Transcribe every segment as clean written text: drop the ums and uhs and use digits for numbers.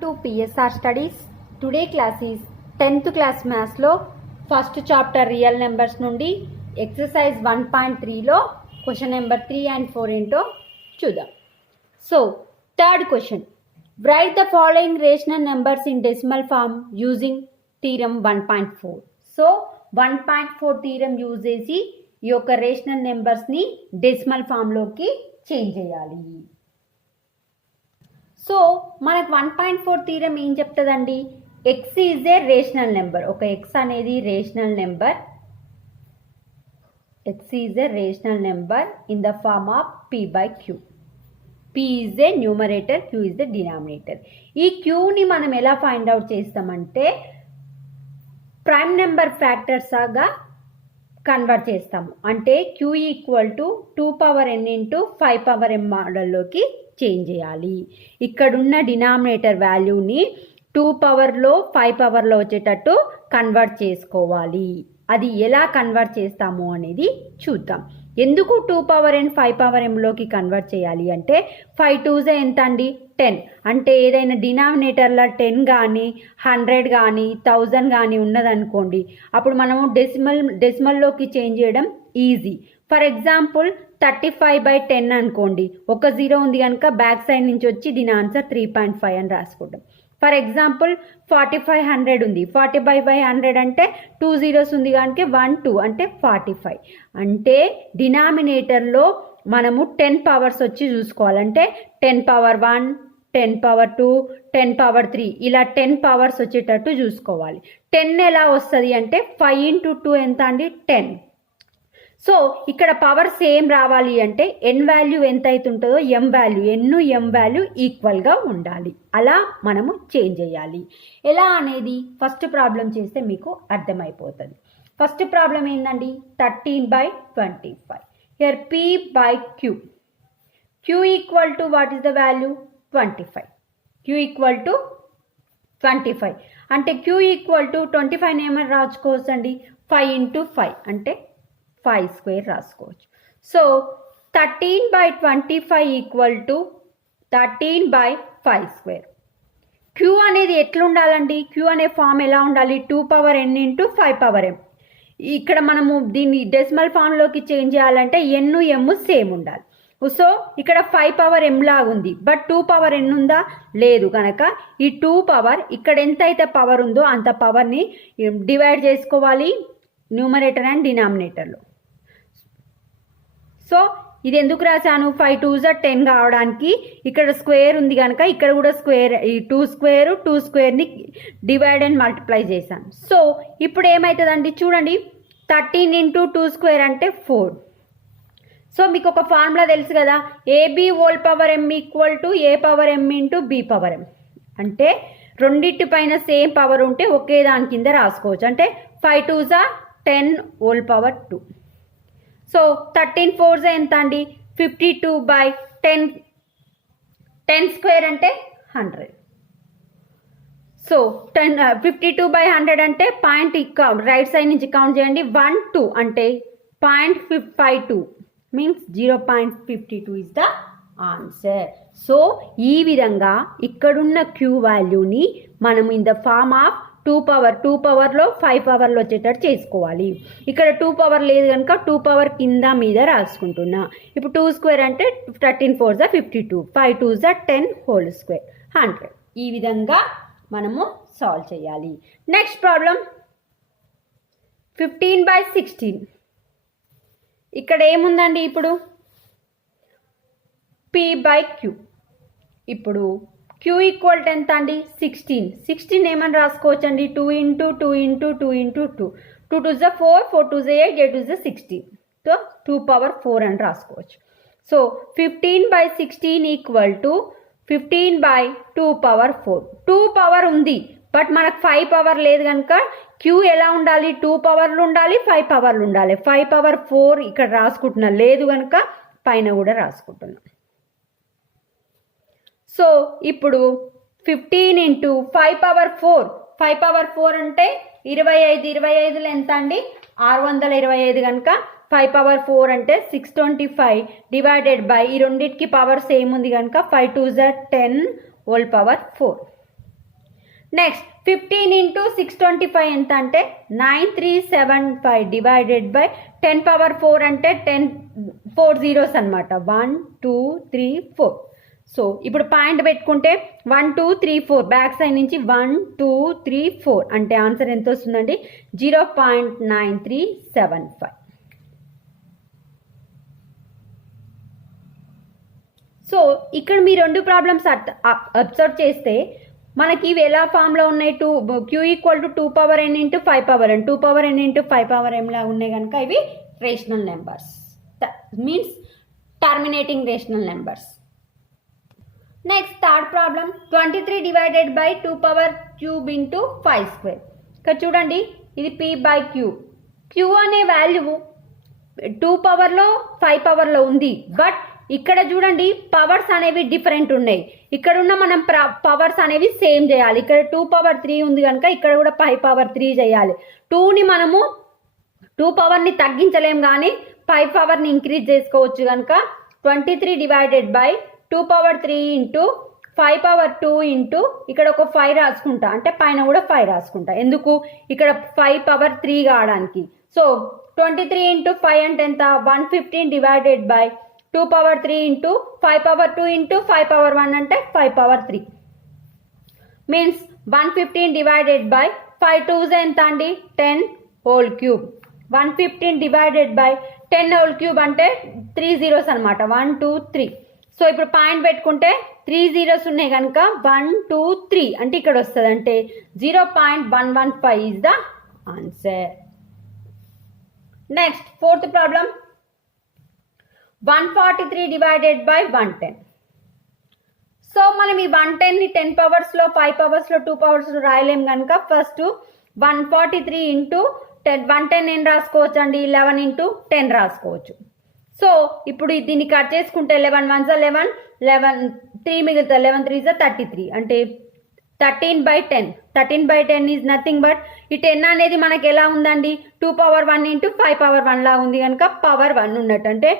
to PSR Studies. Today class is 10th class Maths lo first chapter real numbers nundi exercise 1.3 lo question number 3 and 4 into chudam. So third question, write the following rational numbers in decimal form using theorem 1.4. So 1.4 theorem use చేసి ఈ యొక్క rational numbers ని decimal form లోకి change చేయాలి. So మనకు 1.4 theorem ఏం చెప్తుందండి, X is a rational number. ఒక ఎక్స్ అనేది rational number, X is a rational number in the form of P by Q. P is a numerator, Q is the denominator. ఈ క్యూని మనం ఎలా ఫైండ్ అవుట్ చేస్తామంటే prime number ఫ్యాక్టర్స్గా convert చేస్తాము. అంటే Q equal to 2n into 5m మోడల్లోకి change చేయాలి. ఇక్కడున్న డినామినేటర్ వాల్యూని 2 5 వచ్చేటట్టు కన్వర్ట్ చేసుకోవాలి. అది ఎలా కన్వర్ట్ చేస్తాము అనేది చూద్దాం. ఎందుకు 2n 5mలోకి కన్వర్ట్ చేయాలి అంటే 5 2s ఎంత అండి 10. అంటే ఏదైనా డినామినేటర్లో 10 కానీ 100 కానీ 1000 కానీ ఉన్నదనుకోండి, అప్పుడు మనము డెసిమల్లోకి చేంజ్ చేయడం ఈజీ. ఫర్ ఎగ్జాంపుల్ 35/10 అనుకోండి, ఒక 0 ఉంది కనుక బ్యాక్ సైడ్ నుంచి వచ్చి దీని ఆన్సర్ 3.5 అని రాసుకుంటాం. ఫర్ ఎగ్జాంపుల్ 4500 ఉంది, 45/100 అంటే 2 zeros ఉంది కనుక 1 2 అంటే 45. అంటే డినామినేటర్లో మనము 10 పవర్స్ వచ్చి చూసుకోవాలంటే 10 పవర్ 1 10 పవర్ 2 10 పవర్ 3 ఇలా 10 పవర్స్ వచ్చేటట్టు చూసుకోవాలి. 10 ఎలా వస్తుంది అంటే 5 into 2 ఎంత అండి 10. సో ఇక్కడ పవర్ సేమ్ రావాలి అంటే ఎన్ వాల్యూ ఎంత అవుతుంటుందో ఎం వాల్యూ, ఎం వాల్యూ ఈక్వల్గా ఉండాలి. అలా మనము చేంజ్ చేయాలి. ఎలా అనేది ఫస్ట్ ప్రాబ్లం చేస్తే మీకు అర్థమైపోతుంది. ఫస్ట్ ప్రాబ్లం ఏంటండి 13/25. Here P by Q. Q equal to what is the value 25. Q equal to 25 అంటే క్యూ ఈక్వల్ టు 25 ఏమని రాసుకోవచ్చు అండి 5 into 5 అంటే 5 square రాసుకోవచ్చు. So 13/25 equal to 13/5 square. Q అనేది ఎట్లా ఉండాలండి, క్యూ అనే ఫామ్ ఎలా ఉండాలి 2n ఇంటూ 5m. ఇక్కడ మనము దీన్ని డెసిమల్ ఫామ్లోకి చేంజ్ చేయాలంటే ఎమ్ సేమ్ ఉండాలి. సో ఇక్కడ 5m లాగా ఉంది, బట్ 2n ఉందా లేదు కనుక ఈ 2 పవర్ ఇక్కడ ఎంత అయితే పవర్ ఉందో అంత పవర్ని డివైడ్ చేసుకోవాలి న్యూమరేటర్ అండ్ డినామినేటర్లో. సో ఇది ఎందుకు రాశాను 5 2s 10 కావడానికి. ఇక్కడ స్క్వేర్ ఉంది కనుక ఇక్కడ కూడా స్క్వేర్, ఈ 2 స్క్వేర్ని డివైడ్ అండ్ మల్టిప్లై చేశాను. సో ఇప్పుడు ఏమవుతుందండి చూడండి 13 into 2 square అంటే 4. సో మీకు ఒక ఫార్ములా తెలుసు కదా, AB^m equal to A^m into B^m. అంటే రెండింటి పైన సేమ్ పవర్ ఉంటే ఒకే దాని కింద రాసుకోవచ్చు. అంటే 5 2s 10^2. సో 13 4s ఎంత అండి 52/10. 10 స్క్వేర్ అంటే 100. సో 52/100 అంటే పాయింట్ రైట్ సైడ్ నుంచి కౌంట్ చేయండి 1 2 అంటే 0.52 means 0.52 is the answer. So ఈ విధంగా ఇక్కడున్న క్యూ వాల్యూని మనం ఇన్ ద ఫార్మ్ ఆఫ్ 2 పవర్లో 5 పవర్లో వచ్చేటట్టు చేసుకోవాలి. ఇక్కడ 2 పవర్ లేదు కనుక 2 పవర్ కింద మీద రాసుకుంటున్నా. ఇప్పుడు 2 స్క్వేర్ అంటే 13 4s 52, 5 2s 10 హోల్ స్క్వేర్ 100. ఈ విధంగా మనము సాల్వ్ చేయాలి. Next problem 15/16. ఇక్కడ ఏముందండి ఇప్పుడు పీ బై క్యూ. ఇప్పుడు క్యూ ఈక్వల్ టు ఎంత అండి 16 ఏమని రాసుకోవచ్చు అండి 2 into 2 into 2 into 2. 2 2s 4 4 2s 8 8 2s 16. So 2 power 4 అని రాసుకోవచ్చు. So 15/16 equal to 15/2 power 4. 2 power ఉంది బట్ మనకు 5 పవర్ లేదు కనుక క్యూ ఎలా ఉండాలి 2 పవర్లు ఉండాలి 5 పవర్లు ఉండాలి. 5 power 4 ఇక్కడ రాసుకుంటున్నా, లేదు కనుక పైన కూడా రాసుకుంటున్నా. సో ఇప్పుడు 15 into 5 power 4. 5 power 4 అంటే 25 ఎంత అండి 625 కనుక 5 power 4 అంటే 625 డివైడెడ్ బై ఈ రెండింటికి పవర్ సేమ్ ఉంది కనుక 5 2s 10 whole power 4. Next 15 into 625 ఎంత అంటే 9375 డివైడెడ్ బై 10 పవర్ 4 అంటే 4 zeros అనమాట. 1 2 3 4. సో ఇప్పుడు పాయింట్ పెట్టుకుంటే 1 2 3 4 బ్యాక్ సైడ్ నుంచి 1 2 3 4 అంటే ఆన్సర్ ఎంత వస్తుందండి? 0.9375. సో ఇక్కడ మీ రెండు ప్రాబ్లమ్స్ అబ్జర్వ్ చేస్తే మనకి ఇవి ఎలా ఫామ్లో ఉన్నాయి? Q equal to 2 power n into 5 power n, 2 power n into 5 power m లా ఉన్నాయి కనుక ఇవి rational numbers, means terminating rational numbers. Next third problem 23 divided by 2 power cube into 5 square. ఇక్కడ చూడండి ఇది p బై క్యూ. క్యూ అనే value 2 పవర్లో 5 పవర్లో ఉంది, బట్ ఇక్కడ చూడండి పవర్స్ అనేవి డిఫరెంట్ ఉన్నాయి. ఇక్కడ ఉన్న మనం పవర్స్ అనేవి సేమ్ చేయాలి. ఇక్కడ 2 పవర్ 3 ఉంది కనుక ఇక్కడ కూడా 5 పవర్ 3 చేయాలి. 2ని మనము 2 పవర్ని తగ్గించలేం కానీ 5 పవర్ని ఇంక్రీజ్ చేసుకోవచ్చు కనుక 23 divided by 2 power 3 into 5 power 2 into ఇక్కడ ఒక 5 రాసుకుంటా, అంటే పైన కూడా 5 రాసుకుంటా. ఎందుకు? ఇక్కడ 5 పవర్ 3 కావడానికి. సో 23 ఇంటూ 5 అంటే ఎంత? 115 divided by 2 power 3 into 5 power 2 into 5 power 1 అంటే 5 power 3. Means 115 divided by 5 2s ఎంత అండి? 10 whole cube. 115 divided by 10 whole cube అంటే 3 zeros అనమాట. 1 2 3. సో ఇప్పుడు పాయింట్ పెట్టుకుంటే 3 zeros ఉన్నాయి కనుక 1 2 3 అంటే ఇక్కడ వస్తుంది, అంటే 0.115 is the answer. Next fourth problem 143 divided by 110. So మనం ఈ 110ని 10 పవర్స్లో 5 పవర్స్లో 2 పవర్స్లో రాయలేం కనుక ఫస్ట్ 143 ఇంటూ 110 ఏం రాసుకోవచ్చు అండి? 11 ఇంటూ 10 రాసుకోవచ్చు. సో ఇప్పుడు దీన్ని కట్ చేసుకుంటే 11 1s 11, 11 3 మిగులుతా, 11 3s 33 అంటే 13/10. 13/10 ఈజ్ నథింగ్ బట్ ఈ 10 అనేది మనకి ఎలా ఉందండి? 2 పవర్ 1 ఇంటూ 5 పవర్ 1 లా ఉంది కనుక పవర్ 1 ఉన్నట్టు, అంటే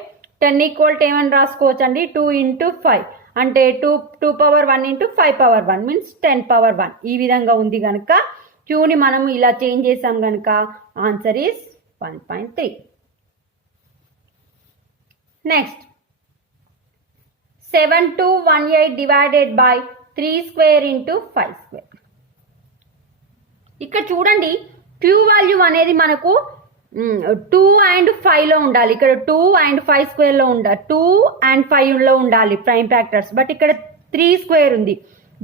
10 ఈక్వల్ టు ఏమని రాసుకోవచ్చు అండి? 2 ఇంటూ 5 అంటే 2 power 1 into 5 power 1 means 10 power 1. ఈ విధంగా ఉంది కనుక క్యూని మనం ఇలా చేంజ్ చేసాం కనుక answer is 1.3. Next 7218 divided by 3 square into 5 square. ఇక్కడ చూడండి క్యూ వాల్యూ అనేది మనకు 2 and 5లో ఉండాలి. ఇక్కడ 2 and 5 స్క్వేర్లో ఉండాలి, 2 and 5లో ఉండాలి ప్రైమ్ ఫ్యాక్టర్స్. బట్ ఇక్కడ 3 స్క్వేర్ ఉంది,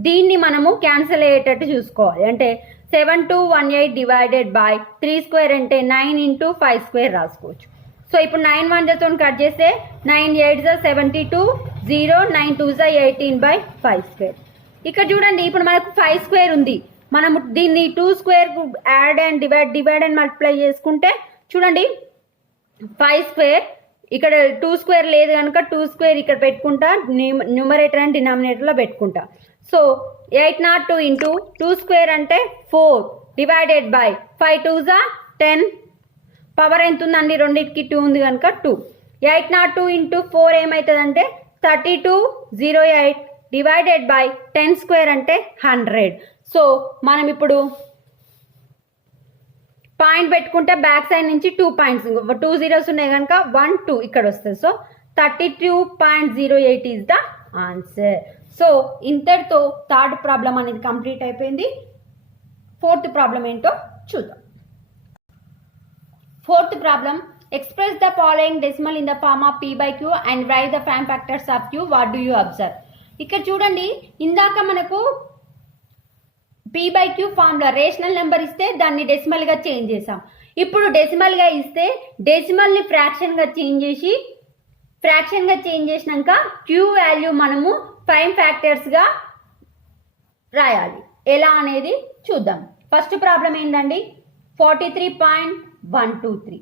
దీన్ని మనము క్యాన్సిల్ అయ్యేటట్టు చూసుకోవాలి. అంటే 7218 డివైడెడ్ బై 3 స్క్వేర్ అంటే 9 ఇంటూ 5 స్క్వేర్ రాసుకోవచ్చు. సో ఇప్పుడు 9 1తో కట్ చేస్తే 9 8s 72, 0 9 2s 18/5 స్క్వేర్. ఇక్కడ చూడండి ఇప్పుడు మనకు 5 స్క్వేర్ ఉంది, మనము దీన్ని 2 square yard and divide and multiply చేసుకుంటే చూడండి 5 స్క్వేర్, ఇక్కడ 2 స్క్వేర్ లేదు కనుక 2 స్క్వేర్ ఇక్కడ పెట్టుకుంటా, న్యూమరేటర్ అండ్ డినామినేటర్లో పెట్టుకుంటా. సో 802 ఇంటూ 2 స్క్వేర్ అంటే 4 డివైడెడ్ బై 5 2s 10, పవర్ ఎంత ఉందండి? రెండింటికి 2 ఉంది కనుక 2. 802 ఇంటూ 4 ఏమవుతుందంటే 3208 డివైడెడ్ బై 10 స్క్వేర్ అంటే 100. సో మనం ఇప్పుడు పాయింట్ పెట్టుకుంటే బ్యాక్ సైడ్ నుంచి 2 పాయింట్స్, 2 zeros ఉన్నాయి కనుక 1 2 ఇక్కడ వస్తుంది. So 32.08 is the answer. So ఇంతటితో థర్డ్ ప్రాబ్లం అనేది కంప్లీట్ అయిపోయింది. ఫోర్త్ ప్రాబ్లం ఏంటో చూద్దాం. Fourth problem express the following decimal in the form of p/q and write the prime factors of q. What do you observe? ఇక్కడ చూడండి ఇందాక మనకు p/q formula rational number ఇస్తే దాన్ని డెసిమల్ గా చేంజ్ చేసాం. ఇప్పుడు డెసిమల్ గా ఇస్తే డెసిమల్ ని ఫ్రాక్షన్ గా చేంజ్ చేసినాక q వాల్యూ మనము ప్రైమ్ ఫ్యాక్టర్స్ గా రాయాలి. ఎలా అనేది చూద్దాం. ఫస్ట్ ప్రాబ్లం ఏంటండి? 43.123.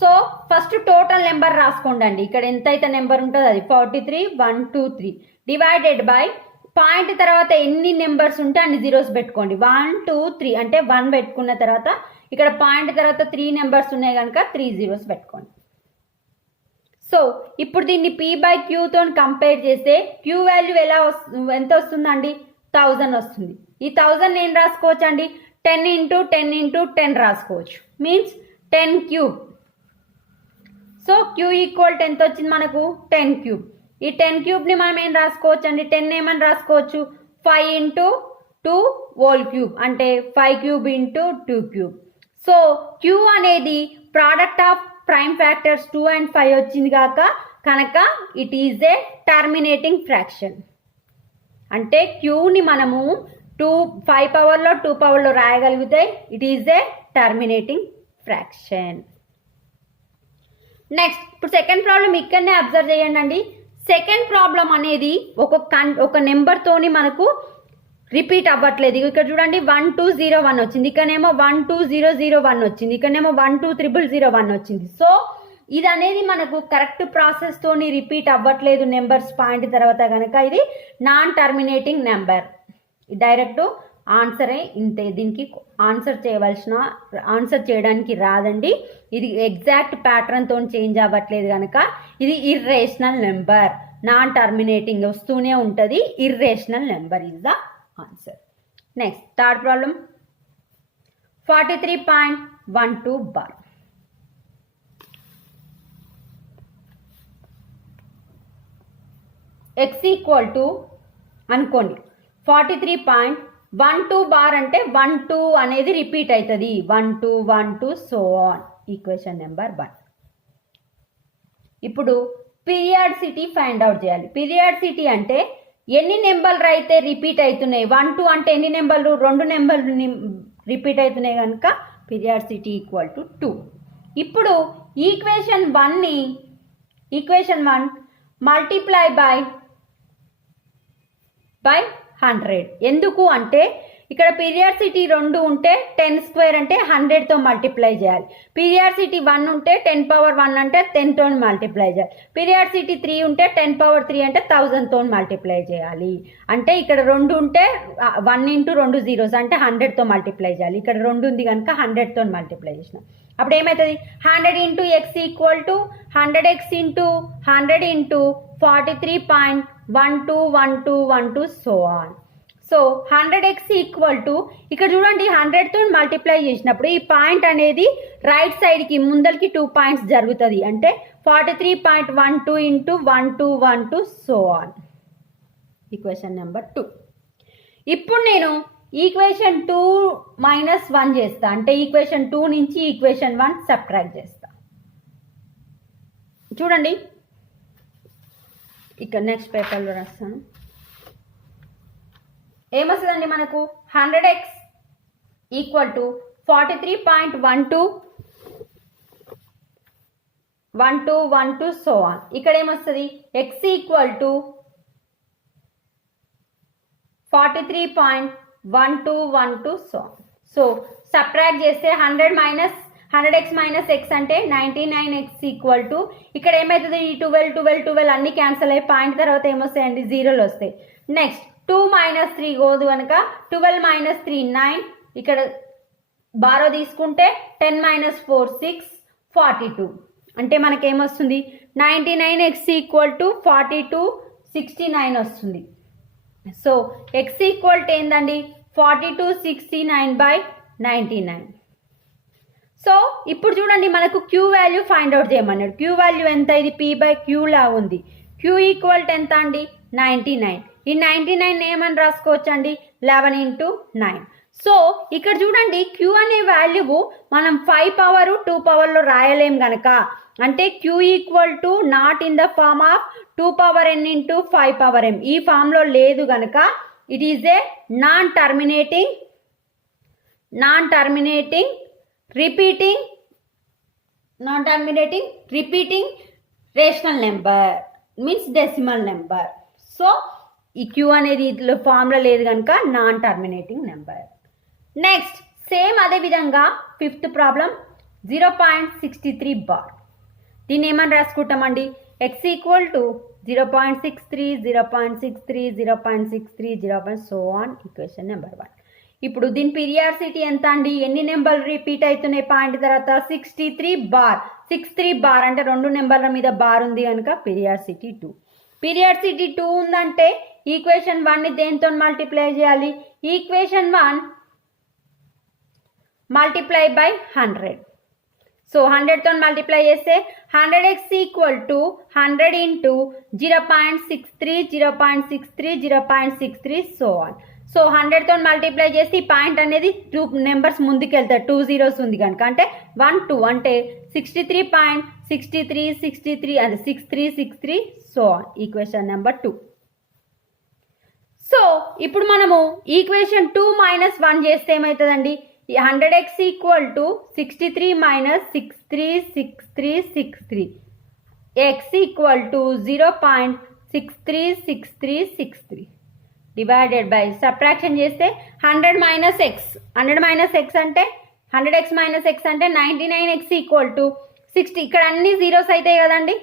సో ఫస్ట్ టోటల్ నెంబర్ రాసుకోండి. ఇక్కడ ఎంతైతే నెంబర్ ఉంటుందో అది 43.123 డివైడెడ్ బై పాయింట్ తర్వాత ఎన్ని నెంబర్స్ ఉంటే అన్ని జీరోస్ పెట్టుకోండి. 1 2 3 అంటే 1 పెట్టుకున్న తర్వాత ఇక్కడ పాయింట్ తర్వాత 3 నెంబర్స్ ఉన్నాయి కనుక 3 zeros పెట్టుకోండి. సో ఇప్పుడు దీన్ని p/q తో కంపేర్ చేస్తే q వాల్యూ ఎంత వస్తుందండి? 1000 వస్తుంది. ఈ 1000 ఏం రాసుకోవచ్చు అండి, 10 ఇంటూ 10 ఇంటూ 10 రాసుకోవచ్చు, means 10 cube. So Q equal ఎంత వచ్చింది మనకు, 10 క్యూబ్. ఈ 10 క్యూబ్ని మనం ఏం రాసుకోవచ్చు అండి, 10 ఏమని రాసుకోవచ్చు, 5 ఇంటూ 2 హోల్ క్యూబ్, అంటే 5 cube into 2 cube. So Q అనేది product of prime factors 2 and 5 వచ్చింది కనుక it is a terminating fraction. అంటే క్యూని మనము 5 పవర్లో 2 పవర్లో రాయగలిగితే it is a terminating fraction. Next ఇప్పుడు సెకండ్ ప్రాబ్లం ఇక్కడనే అబ్జర్వ్ చేయండి అండి. సెకండ్ ప్రాబ్లం అనేది ఒక నెంబర్తోని మనకు రిపీట్ అవ్వట్లేదు. ఇక్కడ చూడండి 1201 వచ్చింది, ఇక్కడనేమో 12001 వచ్చింది, ఇక్కడనేమో 12001 వచ్చింది. సో ఇది అనేది మనకు కరెక్ట్ ప్రాసెస్ తోని రిపీట్ అవ్వట్లేదు నెంబర్స్ పాయింట్ తర్వాత కనుక ఇది నాన్ టర్మినేటింగ్ నెంబర్. డైరెక్ట్ ఆన్సరే ఇంతే, దీనికి ఆన్సర్ చేయడానికి రాదండి. ఇది ఎగ్జాక్ట్ ప్యాటర్న్ తో చేంజ్ అవ్వట్లేదు కనుక ఇది ఇర్రేషనల్ నెంబర్, నాన్ టర్మినేటింగ్ వస్తూనే ఉంటుంది. Irrational number is the answer. Next third problem 43.12 bar. x equal to అనుకోండి 43.12 బార్ అంటే 12 అనేది రిపీట్ అవుతుంది, 1212 సో ఆన్, ఈక్వేషన్ నెంబర్ 1. ఇప్పుడు పీరియాడిసిటీ ఫైండ్ అవుట్ చేయాలి. పీరియాడిసిటీ అంటే ఎన్ని నెంబర్లు అయితే రిపీట్ అవుతున్నాయి, 1 2 అంటే ఎన్ని నెంబర్లు, 2 నెంబర్లు రిపీట్ అవుతున్నాయి కనుక పీరియాడిసిటీ ఈక్వల్ టు 2. ఇప్పుడు ఈక్వేషన్ 1 మల్టిప్లై బై 100. ఎందుకు అంటే ఇక్కడ పీరియాడిసిటీ 2 ఉంటే 10 స్క్వేర్ అంటే 100తో మల్టిప్లై చేయాలి. పీరియాడిసిటీ 1 ఉంటే 10 పవర్ 1 అంటే 10తో మల్టిప్లై చేయాలి. పీరియాడిసిటీ 3 ఉంటే 10 పవర్ 3 అంటే 1000తో మల్టిప్లై చేయాలి. అంటే ఇక్కడ 2 ఉంటే 1 ఇంటూ 2 జీరోస్ అంటే 100తో మల్టిప్లై చేయాలి. ఇక్కడ 2 ఉంది కనుక 100తో మల్టిప్లై చేసినాం. అప్పుడు ఏమవుతుంది, 100 into X equal to 100x into 100 into 43.121212 so on. So 100x equal to ఇక్కడ చూడండి 100తో మల్టిప్లై చేసినప్పుడు ఈ పాయింట్ అనేది రైట్ సైడ్కి ముందరికి 2 పాయింట్స్ జరుగుతుంది, అంటే 43.12 into 1212 so on, equation number 2. ఇప్పుడు నేను ఈక్వేషన్ 2 - 1 చేస్తా, అంటే ఈక్వేషన్ 2 నుంచి ఈక్వేషన్ 1 సబ్ట్రాక్ట్ చేస్తా. చూడండి ఇక్కడ నెక్స్ట్ పేపర్లో రాస్తాను. ఏమొస్తుందండి మనకు 100x equal to 43.1212 so on. ఇక్కడ ఏమొస్తుంది, x equal to 43.1212 so on. So subtract చేస్తే 100x మైనస్ x అంటే 99x ఈక్వల్ టు ఇక్కడ ఏమవుతుంది, ఈ 12 అన్ని క్యాన్సిల్ అయ్యి పాయింట్ తర్వాత ఏమొస్తాయండి, జీరోలు వస్తాయి. నెక్స్ట్ 2 - 3 గోదు కనుక 12 - 3 9, ఇక్కడ బారో తీసుకుంటే 10 - 4 6 42, అంటే మనకేమొస్తుంది 99x ఈక్వల్ టు 4269 వస్తుంది. సో x ఈక్వల్ టు ఏందండి 4269/99. సో ఇప్పుడు చూడండి మనకు క్యూ వాల్యూ ఫైండ్ అవుట్ చేయమన్నాడు. క్యూ వాల్యూ ఎంత, ఇది p/q లా ఉంది. క్యూ ఈక్వల్ టు ఎంత అండి 99. ఈ 99 ఏమని రాసుకోవచ్చు అండి 11 ఇంటూ 9. సో ఇక్కడ చూడండి క్యూ అనే వాల్యూ మనం 5 పవర్ 2 పవర్లో రాయలేం గనక, అంటే Q equal to not in the form of 2 power n into 5 power m, ఈ ఫామ్లో లేదు గనక it is a non terminating repeating rational number, means decimal number. So ఈ క్యూ అనేది ఇట్లా ఫామ్లో లేదు కనుక non terminating number. Next same అదే విధంగా 5th ప్రాబ్లం 0.63 బార్. దీన్ని ఏమని రాసుకుంటామండి, x equal to 0.63 0.63 0.63 0. So on, equation number 1. ఇప్పుడు దీని పీరియాడిసిటీ ఎంత అండి, ఎన్ని నెంబర్లు రిపీట్ అవుతున్నాయి పాయింట్ తర్వాత 63 బార్. 63 బార్ అంటే 2 నెంబర్ల మీద బార్ ఉంది కనుక పీరియాడిసిటీ 2. పీరియాడిసిటీ 2 ఉందంటే ఈక్వేషన్ 1ని దేంతో మల్టిప్లై చేయాలి? Equation 1 multiply by 100. సో 100తో మల్టిప్లై చేస్తే 100x equal to 100 into 0.63 0.63 0.63 so on. So 100తో మల్టిప్లై చేసి ఈ పాయింట్ అనేది 2 నెంబర్స్ ముందుకు వెళ్తాయి, 2 zeros ఉంది కనుక, అంటే 1 2 అంటే 63.63 63 అంటే 6363 so on. Equation number 2. So ఇప్పుడు మనము ఈక్వేషన్ 2 మైనస్ 1 చేస్తే ఏమవుతుందండి? 100x equal to 63 minus 636363 x equal to 0.636363 divided by subtraction చేస్తే 100 మైనస్ ఎక్స్, 100 మైనస్ ఎక్స్ అంటే 100x మైనస్ ఎక్స్ అంటే 99x ఈక్వల్ టు 60. ఇక్కడ అన్ని జీరోస్ అవుతాయి కదండి.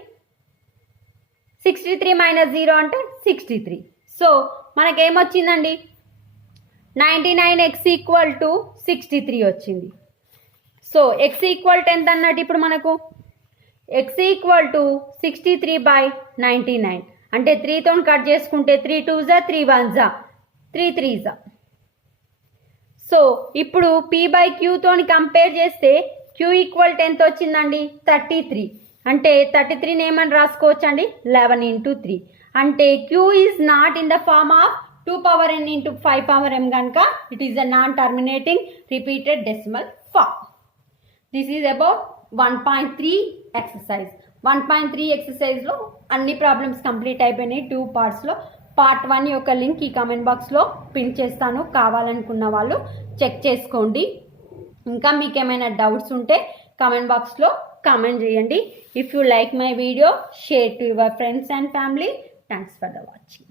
63 మైనస్ 0 అంటే 63. సో మనకేమొచ్చిందండి? 99x ఈక్వల్ టు 63 వచ్చింది. సో x ఈక్వల్ టు ఎంత అన్నట్టు ఇప్పుడు మనకు? x ఈక్వల్ టు 63/99 అంటే 3తో కట్ చేసుకుంటే 3 2s 3 1s 3 3s. సో ఇప్పుడు p/q తోని కంపేర్ చేస్తే q ఈక్వల్ టు ఎంత వచ్చిందండి? 33. అంటే 33ని ఏమని రాసుకోవచ్చు అండి? 11 into 3. అంటే q is not in the form of 2 power n into 5 power m కనుక it is a non terminating repeated decimal form. This is about 1.3 exercise. 1.3 ఎక్సర్సైజ్లో అన్ని ప్రాబ్లమ్స్ కంప్లీట్ అయిపోయినాయి 2 పార్ట్స్లో. పార్ట్ 1 యొక్క లింక్ ఈ కమెంట్ బాక్స్లో పిన్ చేస్తాను, కావాలనుకున్న వాళ్ళు చెక్ చేసుకోండి. ఇంకా మీకు ఏమైనా డౌట్స్ ఉంటే కమెంట్ బాక్స్లో కామెంట్ చేయండి. If you like my video, share to your friends and family. Thanks for the watching.